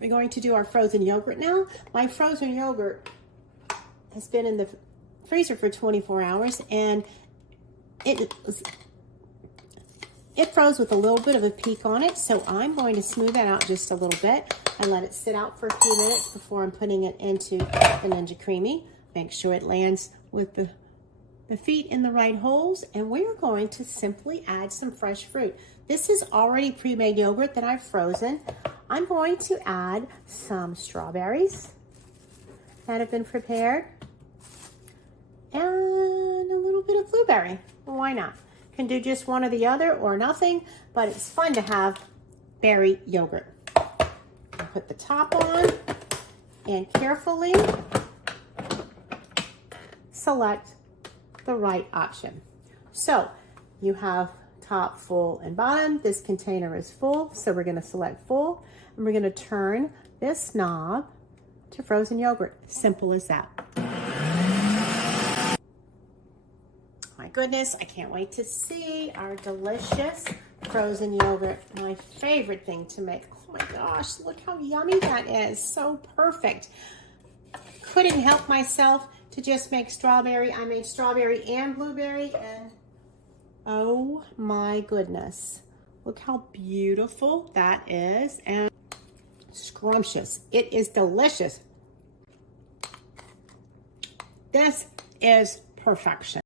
We're going to do our frozen yogurt now. My frozen yogurt has been in the freezer for 24 hours and it froze with a little bit of a peak on it, so I'm going to smooth that out just a little bit and let it sit out for a few minutes before I'm putting it into the Ninja CREAMi. Make sure it lands with the feet in the right holes, and we're going to simply add some fresh fruit. This is already pre-made yogurt that I've frozen. I'm going to add some strawberries that have been prepared and a little bit of blueberry. Why not? Can do just one or the other or nothing, but it's fun to have berry yogurt. I'll put the top on and carefully select the right option. So you have top, full, and bottom. This container is full, so we're going to select full, and we're going to turn this knob to frozen yogurt. Simple as that. My goodness, I can't wait to see our delicious frozen yogurt. My favorite thing to make. Oh my gosh, look how yummy that is. So perfect. Couldn't help myself to just make strawberry. I made strawberry and blueberry, and oh my goodness. Look how beautiful that is and scrumptious. It is delicious. This is perfection.